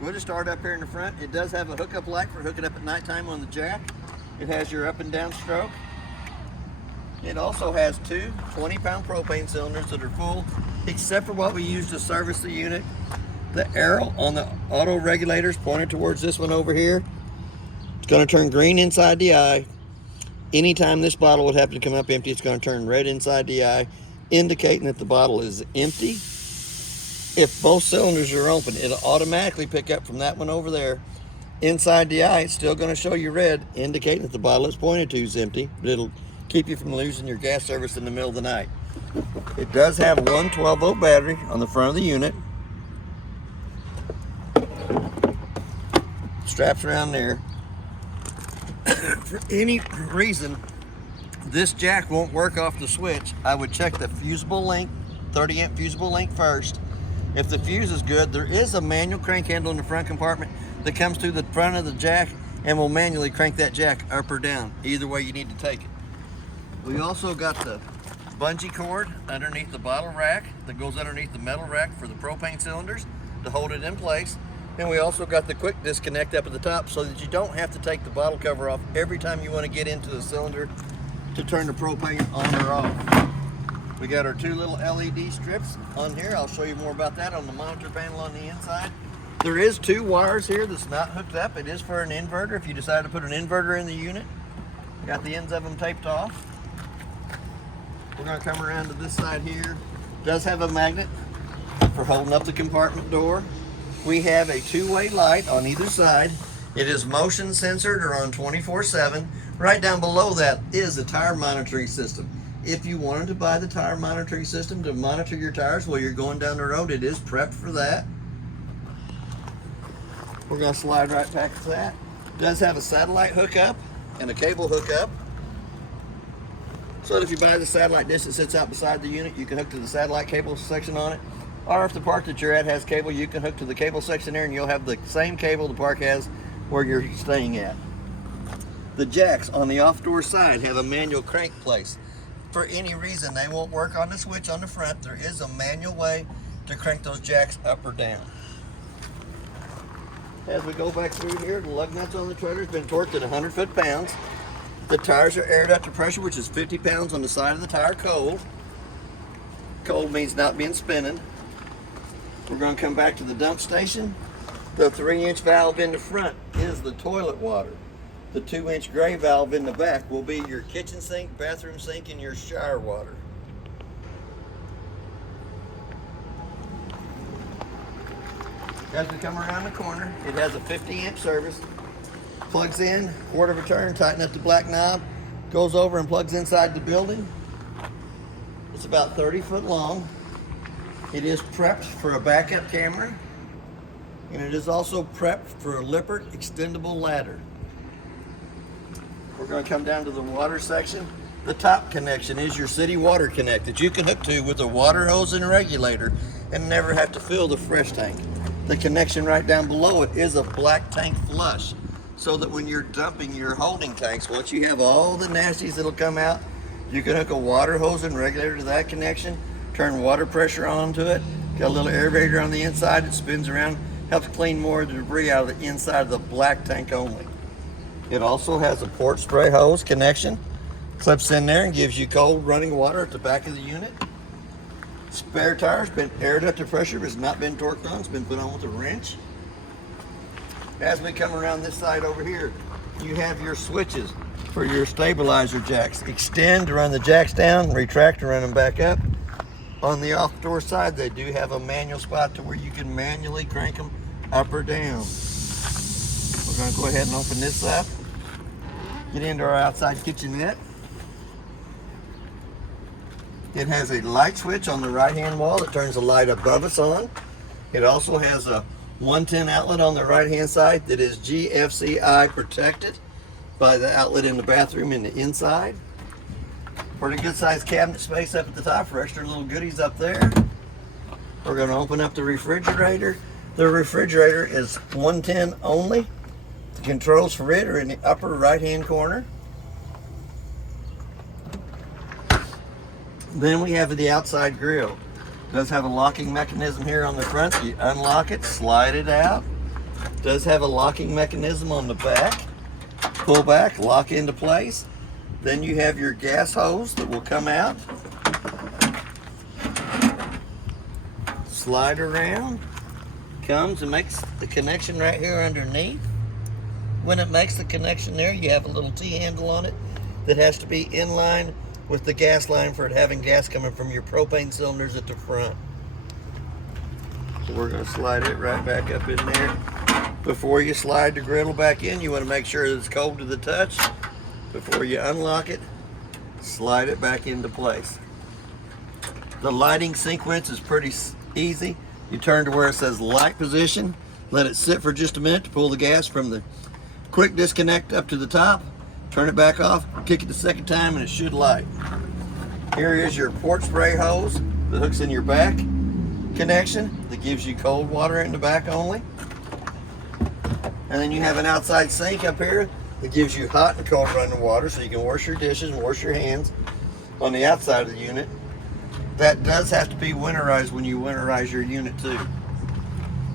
We'll just start up here in the front. It does have a hookup light for hooking up at nighttime on the jack. It has your up and down stroke. It also has two 20-pound propane cylinders that are full, except for what we use to service the unit. The arrow on the auto regulators pointed towards this one over here. It's going to turn green inside the eye. Anytime this bottle would happen to come up empty, it's going to turn red inside the eye, indicating that the bottle is empty. If both cylinders are open, it'll automatically pick up from that one over there. Inside the eye, it's still going to show you red, indicating that the bottle it's pointed to is empty, but it'll keep you from losing your gas service in the middle of the night. It does have one 12-volt battery on the front of the unit. Straps around there. For any reason this jack won't work off the switch, I would check the fusible link, 30-amp fusible link first. If the fuse is good, there is a manual crank handle in the front compartment that comes through the front of the jack and will manually crank that jack up or down. Either way you need to take it. We also got the bungee cord underneath the bottle rack that goes underneath the metal rack for the propane cylinders to hold it in place. And we also got the quick disconnect up at the top so that you don't have to take the bottle cover off every time you want to get into the cylinder to turn the propane on or off. We got our two little LED strips on here. I'll show you more about that on the monitor panel on the inside. There is two wires here that's not hooked up. It is for an inverter if you decide to put an inverter in the unit. Got the ends of them taped off. We're going to come around to this side here. It does have a magnet for holding up the compartment door. We have a two-way light on either side. It is motion censored or on 24/7. Right down below that is a tire monitoring system. If you wanted to buy the tire monitoring system to monitor your tires while you're going down the road, it is prepped for that. We're going to slide right past that. It does have a satellite hookup and a cable hookup. So that if you buy the satellite dish that sits out beside the unit, you can hook to the satellite cable section on it. Or if the park that you're at has cable, you can hook to the cable section there and you'll have the same cable the park has where you're staying at. The jacks on the off-door side have a manual crank place. For any reason they won't work on the switch on the front, there is a manual way to crank those jacks up or down. As we go back through here, the lug nuts on the trailer has been torqued at 100 foot-pounds. The tires are air ducted pressure, which is 50 pounds on the side of the tire cold. Cold means not being spinning. We're going to come back to the dump station. The 3-inch valve in the front is the toilet water. The 2-inch gray valve in the back will be your kitchen sink, bathroom sink, and your shower water. As we come around the corner, it has a 50-amp service. Plugs in, quarter of a turn, tighten up the black knob, goes over and plugs inside the building. It's about 30 foot long. It is prepped for a backup camera, and it is also prepped for a Lippert extendable ladder. We're going to come down to the water section. The top connection is your city water connect that you can hook to with a water hose and regulator and never have to fill the fresh tank. The connection right down below it is a black tank flush, so that when you're dumping your holding tanks, once you have all the nasties that'll come out, you can hook a water hose and regulator to that connection, turn water pressure onto it, got a little aerator on the inside that spins around, helps clean more of the debris out of the inside of the black tank only. It also has a port spray hose connection, clips in there and gives you cold running water at the back of the unit. Spare tire's been air ducted pressure, but it's not been torqued on, it's been put on with a wrench. As we come around this side over here, you have your switches for your stabilizer jacks. Extend to run the jacks down, retract to run them back up. On the off-door side, they do have a manual spot to where you can manually crank them up or down. We're going to go ahead and open this up, get into our outside kitchenette. It has a light switch on the right-hand wall that turns the light above us on. It also has a 110 outlet on the right-hand side that is GFCI protected by the outlet in the bathroom in the inside. Pretty good sized cabinet space up at the top for extra little goodies up there. We're going to open up the refrigerator. The refrigerator is 110 only. The controls for it are in the upper right-hand corner. Then we have the outside grill. It does have a locking mechanism here on the front. You unlock it, slide it out. It does have a locking mechanism on the back. Pull back, lock into place. Then you have your gas hose that will come out. Slide around. Comes and makes the connection right here underneath. When it makes the connection there, you have a little T-handle on it that has to be in line with the gas line for it having gas coming from your propane cylinders at the front. So we're going to slide it right back up in there. Before you slide the griddle back in, you want to make sure that it's cold to the touch. Before you unlock it, slide it back into place. The lighting sequence is pretty easy. You turn to where it says light position, let it sit for just a minute to pull the gas from the quick disconnect up to the top, turn it back off, kick it the second time, and it should light. Here is your port spray hose that hooks in your back connection that gives you cold water in the back only. And then you have an outside sink up here that gives you hot and cold running water so you can wash your dishes and wash your hands on the outside of the unit. That does have to be winterized when you winterize your unit too.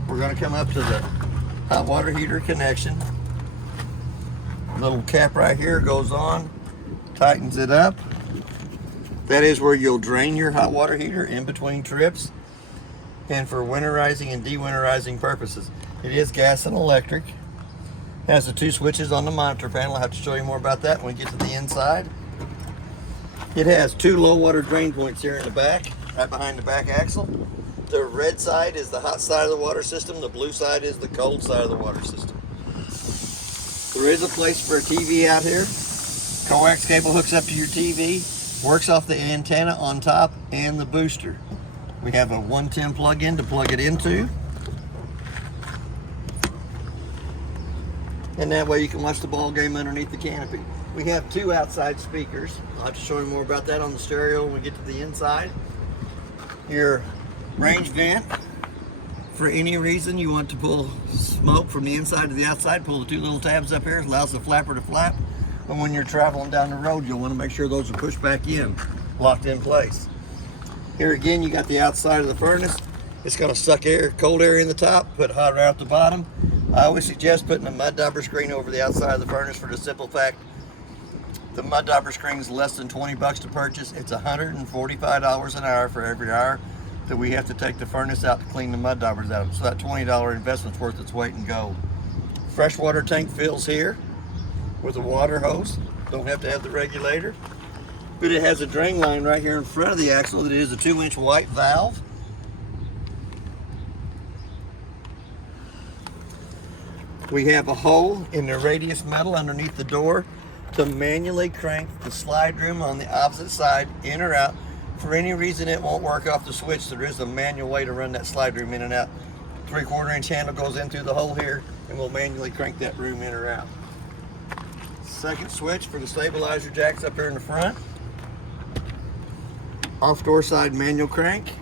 We're going to come up to the hot water heater connection. Little cap right here goes on, tightens it up. That is where you'll drain your hot water heater in between trips and for winterizing and dewinterizing purposes. It is gas and electric. Has the 2 switches on the monitor panel. I'll have to show you more about that when we get to the inside. It has 2 low water drain points here in the back, right behind the back axle. The red side is the hot side of the water system. The blue side is the cold side of the water system. There is a place for a TV out here. Coax cable hooks up to your TV, works off the antenna on top and the booster. We have a 110 plug-in to plug it into. And that way you can watch the ball game underneath the canopy. We have 2 outside speakers. I'll have to show you more about that on the stereo when we get to the inside. Your range vent. For any reason you want to pull smoke from the inside to the outside, pull the 2 little tabs up here. It allows the flapper to flap. And when you're traveling down the road, you'll want to make sure those are pushed back in, locked in place. Here again, you got the outside of the furnace. It's going to suck air, cold air in the top, put hot air out the bottom. I always suggest putting a mud dauber screen over the outside of the furnace for the simple fact the mud dauber screen is less than 20 bucks to purchase. It's $145 an hour for every hour that we have to take the furnace out to clean the mud daubers out. So that $20 investment's worth its weight in gold. Freshwater tank fills here with a water hose. Don't have to have the regulator. But it has a drain line right here in front of the axle that is a 2-inch white valve. We have a hole in the radius metal underneath the door to manually crank the slide room on the opposite side in or out. For any reason it won't work off the switch, there is a manual way to run that slide room in and out. 3/4 inch handle goes in through the hole here and we'll manually crank that room in or out. Second switch for the stabilizer jacks up here in the front. Off door side manual crank.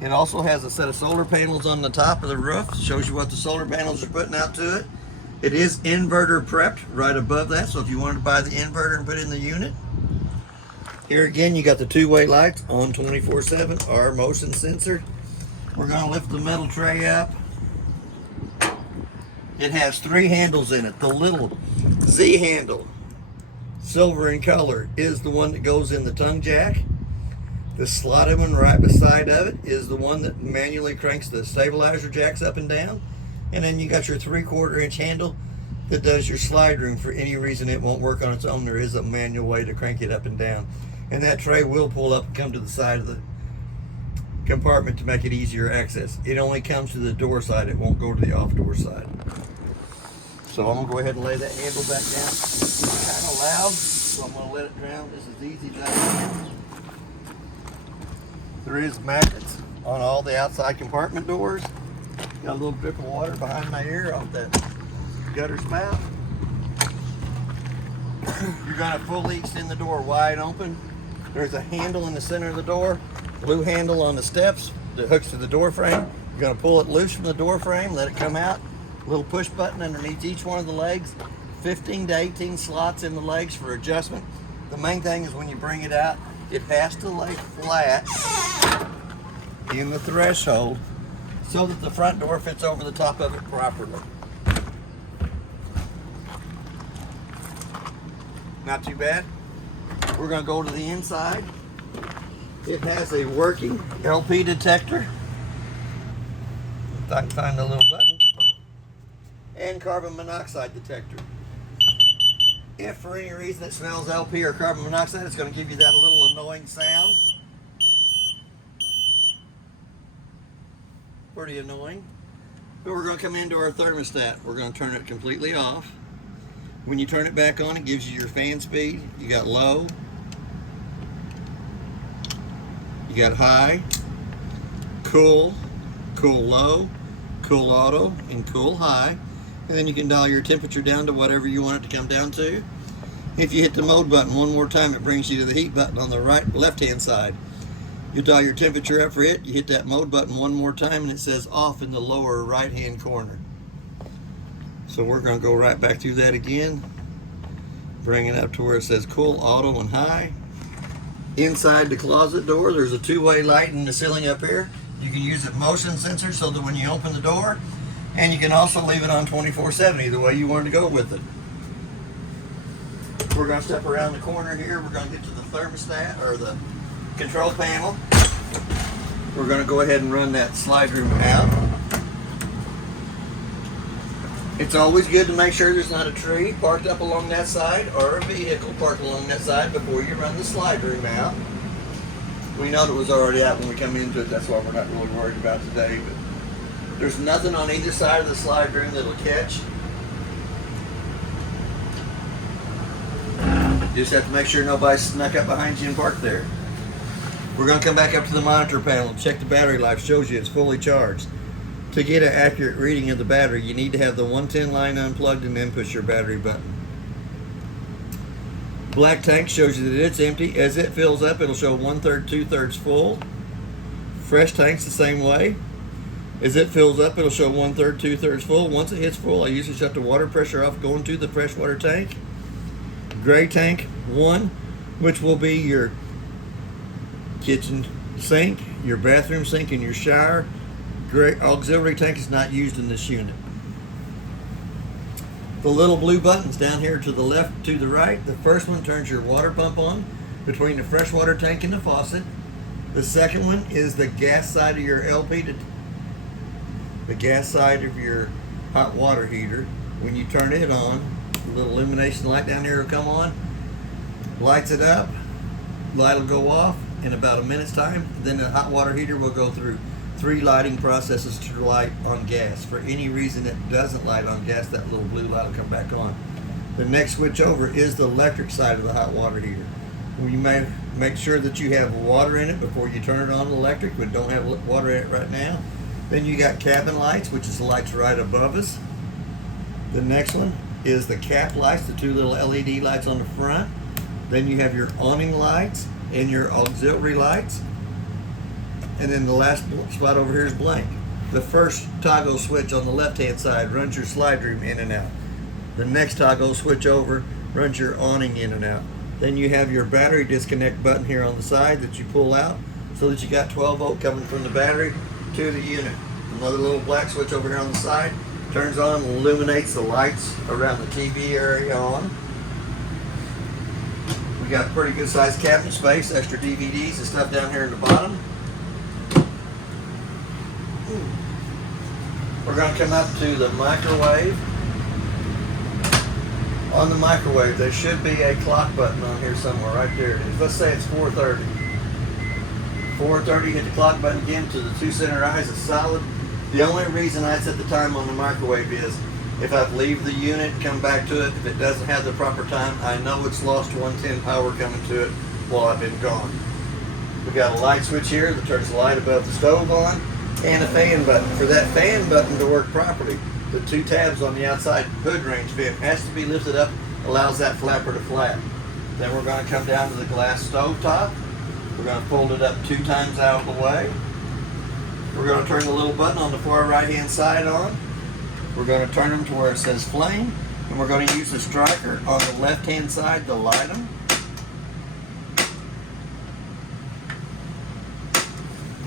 It also has a set of solar panels on the top of the roof. Shows you what the solar panels are putting out to it. It is inverter prepped right above that, so if you wanted to buy the inverter and put it in the unit. Here again, you got the 2-way lights on 24/7, are motion censored. We're going to lift the metal tray up. It has 3 handles in it. The little Z handle, silver in color, is the one that goes in the tongue jack. The slotted one right beside of it is the one that manually cranks the stabilizer jacks up and down. And then you got your 3/4 inch handle that does your slide room. For any reason it won't work on its own, there is a manual way to crank it up and down. And that tray will pull up and come to the side of the compartment to make it easier access. It only comes to the door side, it won't go to the off door side. So I'm gonna go ahead and lay that handle back down. It's kind of loud, so I'm gonna let it drown. This is easy done. There is magnets on all the outside compartment doors. Got a little drip of water behind my ear off that gutter spout. You're gonna fully extend the door wide open. There's a handle in the center of the door, blue handle on the steps that hooks to the door frame. You're gonna pull it loose from the door frame, let it come out. A little push button underneath each one of the legs. 15 to 18 slots in the legs for adjustment. The main thing is when you bring it out, it has to lay flat in the threshold so that the front door fits over the top of it properly. Not too bad. We're going to go to the inside. It has a working LP detector. If I can find the little button. And carbon monoxide detector. If for any reason it smells LP or carbon monoxide, it's going to give you that little annoying sound. Pretty annoying. But we're going to come into our thermostat. We're going to turn it completely off. When you turn it back on, it gives you your fan speed. You got low. You got high, cool, cool low, cool auto, and cool high. And then you can dial your temperature down to whatever you want it to come down to. If you hit the mode button one more time, it brings you to the heat button on the left-hand side. You dial your temperature up for it, you hit that mode button one more time, and it says off in the lower right-hand corner. So we're going to go right back through that again. Bring it up to where it says cool, auto, and high. Inside the closet door, there's a two-way light in the ceiling up here. You can use it motion sensor so that when you open the door, and you can also leave it on 24/7, either way you want to go with it. We're going to step around the corner here. We're going to get to the thermostat, or the control panel. We're going to go ahead and run that slide room out. It's always good to make sure there's not a tree parked up along that side or a vehicle parked along that side before you run the slide room out. We know it was already out when we come into it, that's why we're not really worried about today. But there's nothing on either side of the slide room that'll catch. You just have to make sure nobody snuck up behind you and parked there. We're going to come back up to the monitor panel and check the battery life. Shows you it's fully charged. To get an accurate reading of the battery, you need to have the 110 line unplugged and then push your battery button. Black tank shows you that it's empty. As it fills up, it'll show 1/3, 2/3 full. Fresh tank's the same way. As it fills up, it'll show 1/3, 2/3 full. Once it hits full, I usually shut the water pressure off going to the freshwater tank. Gray tank 1, which will be your kitchen sink, your bathroom sink, and your shower. Gray auxiliary tank is not used in this unit. The little blue buttons down here to the left, to the right. The first one turns your water pump on between the freshwater tank and the faucet. The second one is the gas side of your LP, the gas side of your hot water heater. When you turn it on, the little illumination light down here will come on, lights it up, light will go off in about a minute's time. Then the hot water heater will go through 3 lighting processes to light on gas. For any reason it doesn't light on gas, that little blue light will come back on. The next switch over is the electric side of the hot water heater. You may make sure that you have water in it before you turn it on electric. We don't have water in it right now. Then you got cabin lights, which is the lights right above us. The next one is the cap lights, the 2 little LED lights on the front. Then you have your awning lights and your auxiliary lights. And then the last spot over here is blank. The first toggle switch on the left-hand side runs your slide room in and out. The next toggle switch over runs your awning in and out. Then you have your battery disconnect button here on the side that you pull out so that you got 12 volt coming from the battery to the unit. Another little black switch over here on the side turns on and illuminates the lights around the TV area on. We got pretty good sized cabinet space, extra DVDs and stuff down here in the bottom. We're going to come up to the microwave. On the microwave, there should be a clock button on here somewhere. Right there it is. Let's say it's 4:30. 4:30, hit the clock button again to the 2 center eyes is solid. The only reason I set the time on the microwave is if I leave the unit, come back to it, if it doesn't have the proper time, I know it's lost 110 power coming to it while I've been gone. We got a light switch here that turns the light above the stove on, and a fan button. For that fan button to work properly, the 2 tabs on the outside hood range vent has to be lifted up, allows that flapper to flap. Then we're going to come down to the glass stove top. We're going to fold it up 2 times out of the way. We're going to turn the little button on the far right hand side on. We're going to turn them to where it says flame, and we're going to use the striker on the left hand side to light them.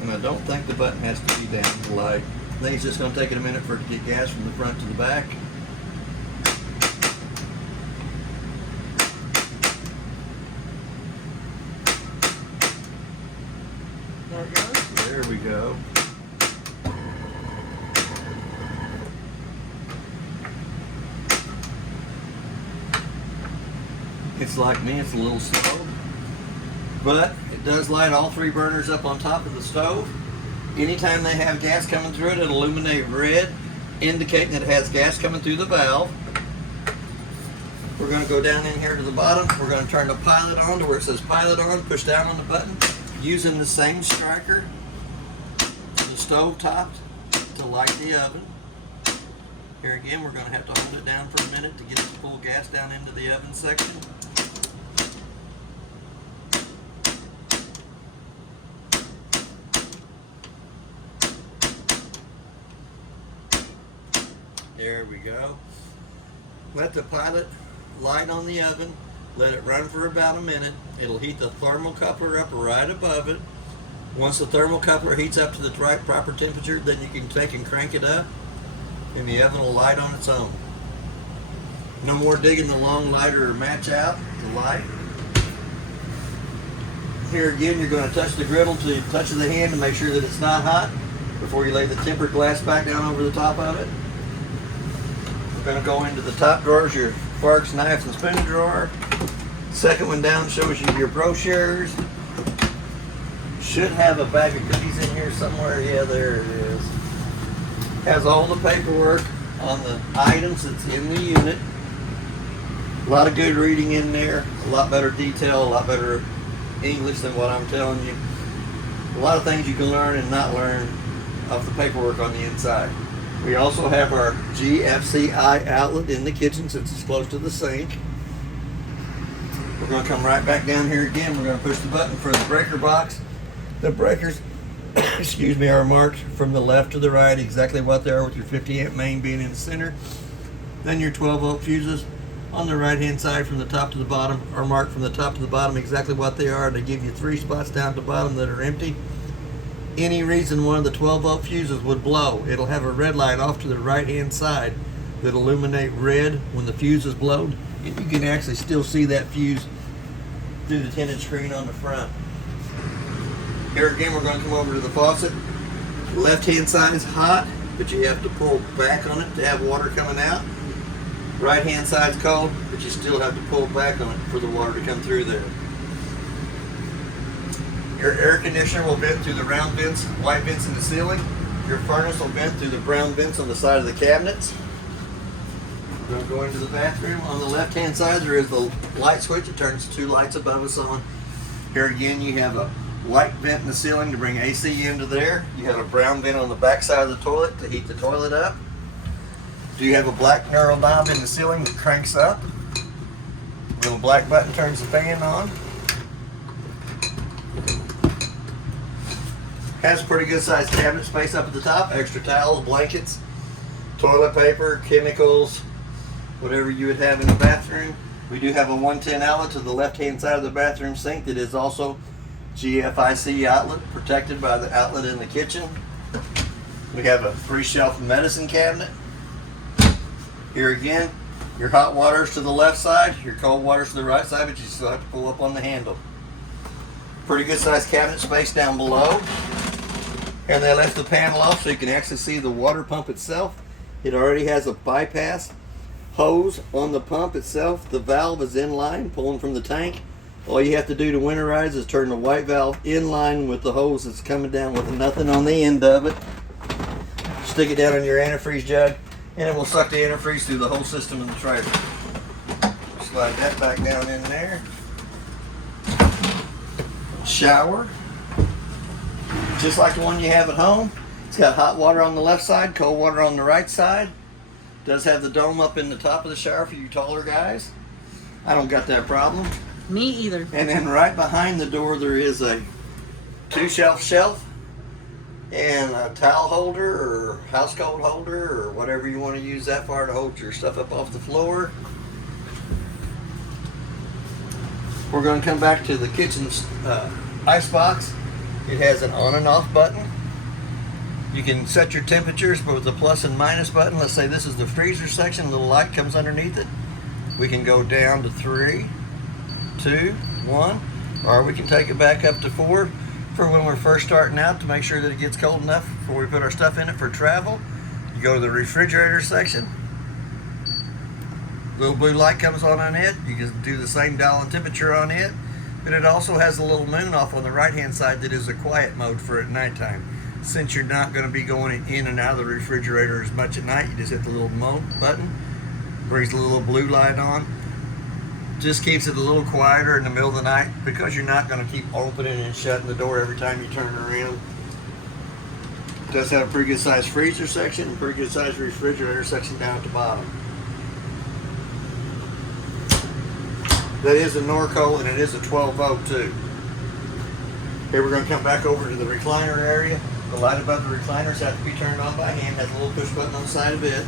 And I don't think the button has to be down to light. Then he's just going to take it a minute for it to get gas from the front to the back. There it goes. There we go. It's like me, it's a little slow, but it does light all 3 burners up on top of the stove. Anytime they have gas coming through it, it'll illuminate red, indicating that it has gas coming through the valve. We're going to go down in here to the bottom. We're going to turn the pilot on to where it says pilot on, push down on the button, using the same striker, the stove topped, to light the oven. Here again, we're going to have to hold it down for a minute to get it to pull gas down into the oven section. There we go. Let the pilot light on the oven. Let it run for about a minute. It'll heat the thermocoupler up right above it. Once the thermocoupler heats up to the right proper temperature, then you can take and crank it up, and the oven will light on its own. No more digging the long lighter or match out to light. Here again, you're going to touch the griddle to the touch of the hand to make sure that it's not hot before you lay the tempered glass back down over the top of it. We're going to go into the top drawers, your forks, knives, and spoon drawer. Second one down shows you your brochures. Should have a bag of cookies in here somewhere. Yeah, there it is. Has all the paperwork on the items that's in the unit. A lot of good reading in there. A lot better detail, a lot better English than what I'm telling you. A lot of things you can learn and not learn off the paperwork on the inside. We also have our GFCI outlet in the kitchen since it's close to the sink. We're going to come right back down here again. We're going to push the button for the breaker box. The breakers, excuse me, are marked from the left to the right, exactly what they are, with your 50 amp main being in the center. Then your 12 volt fuses on the right hand side from the top to the bottom are marked from the top to the bottom exactly what they are. They give you 3 spots down at the bottom that are empty. Any reason one of the 12 volt fuses would blow, it'll have a red light off to the right hand side that illuminate red when the fuse is blown. You can actually still see that fuse through the tinted screen on the front. Here again, we're going to come over to the faucet. The left hand side is hot, but you have to pull back on it to have water coming out. Right hand side's cold, but you still have to pull back on it for the water to come through there. Your air conditioner will vent through the round vents, white vents in the ceiling. Your furnace will vent through the brown vents on the side of the cabinets. We're going to go into the bathroom. On the left hand side there is the light switch. It turns 2 lights above us on. Here again you have a white vent in the ceiling to bring AC into there. You have a brown vent on the back side of the toilet to heat the toilet up. You have a black knurled knob in the ceiling that cranks up. A little black button turns the fan on. Has pretty good sized cabinet space up at the top. Extra towels, blankets, toilet paper, chemicals, whatever you would have in the bathroom. We do have a 110 outlet to the left hand side of the bathroom sink that is also GFIC outlet, protected by the outlet in the kitchen. We have a 3-shelf medicine cabinet. Here again, your hot water's to the left side, your cold water's to the right side, but you still have to pull up on the handle. Pretty good sized cabinet space down below. And they left the panel off so you can actually see the water pump itself. It already has a bypass hose on the pump itself. The valve is in line, pulling from the tank. All you have to do to winterize is turn the white valve in line with the hose that's coming down with nothing on the end of it. Stick it down on your antifreeze jug, and it will suck the antifreeze through the whole system in the trailer. Slide that back down in there. Shower, just like the one you have at home. It's got hot water on the left side, cold water on the right side. Does have the dome up in the top of the shower for you taller guys. I don't got that problem. Me either. And then right behind the door there is a 2-shelf shelf and a towel holder or house coat holder or whatever you want to use that for to hold your stuff up off the floor. We're going to come back to the kitchen's ice box. It has an on and off button. You can set your temperatures with the plus and minus button. Let's say this is the freezer section, a little light comes underneath it. We can go down to 3, 2, 1, or we can take it back up to 4 for when we're first starting out to make sure that it gets cold enough before we put our stuff in it for travel. You go to the refrigerator section. Little blue light comes on it. You can do the same dial and temperature on it. But it also has a little moon off on the right hand side that is a quiet mode for at nighttime. Since you're not going to be going in and out of the refrigerator as much at night, you just hit the little mode button, brings the little blue light on. Just keeps it a little quieter in the middle of the night because you're not going to keep opening and shutting the door every time you turn around. It does have a pretty good sized freezer section and pretty good sized refrigerator section down at the bottom. That is a Norco and it is a 12 volt too. Here we're going to come back over to the recliner area. The light above the recliners has to be turned on by hand. Has a little push button on the side of it.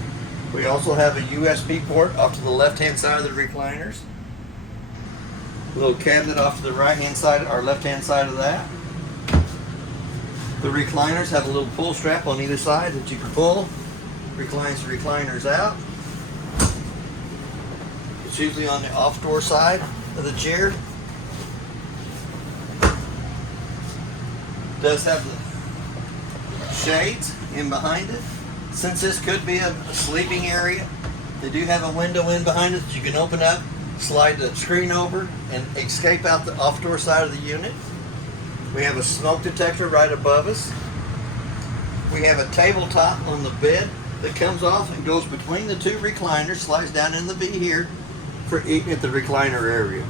We also have a USB port off to the left hand side of the recliners. A little cabinet off to the right hand side or left hand side of that. The recliners have a little pull strap on either side that you can pull. Reclines the recliners out. It's usually on the off door side of the chair. It does have the shades in behind it. Since this could be a sleeping area, they do have a window in behind it that you can open up, slide the screen over, and escape out the off door side of the unit. We have a smoke detector right above us. We have a tabletop on the bed that comes off and goes between the two recliners, slides down in the V here for eating at the recliner area.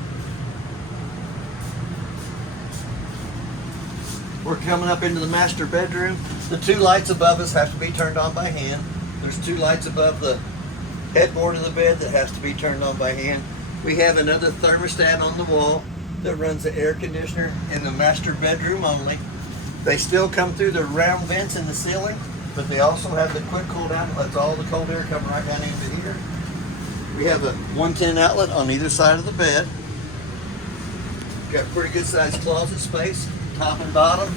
We're coming up into the master bedroom. The two lights above us have to be turned on by hand. There's two lights above the headboard of the bed that has to be turned on by hand. We have another thermostat on the wall that runs the air conditioner in the master bedroom only. They still come through the round vents in the ceiling, but they also have the quick cool down that lets all the cold air come right down into here. We have a 110 outlet on either side of the bed. Got pretty good sized closet space, top and bottom.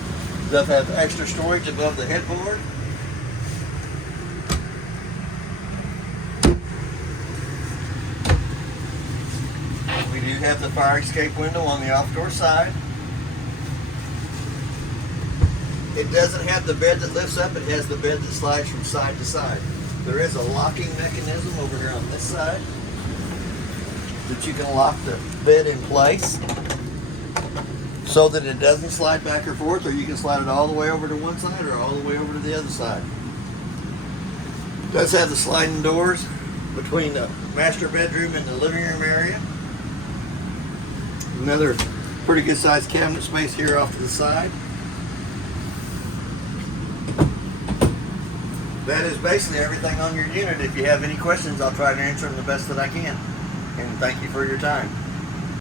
Does have extra storage above the headboard. We do have the fire escape window on the off door side. It doesn't have the bed that lifts up, it has the bed that slides from side to side. There is a locking mechanism over here on this side that you can lock the bed in place so that it doesn't slide back or forth, or you can slide it all the way over to one side or all the way over to the other side. It does have the sliding doors between the master bedroom and the living room area. Another pretty good sized cabinet space here off to the side. That is basically everything on your unit. If you have any questions, I'll try to answer them the best that I can. And thank you for your time.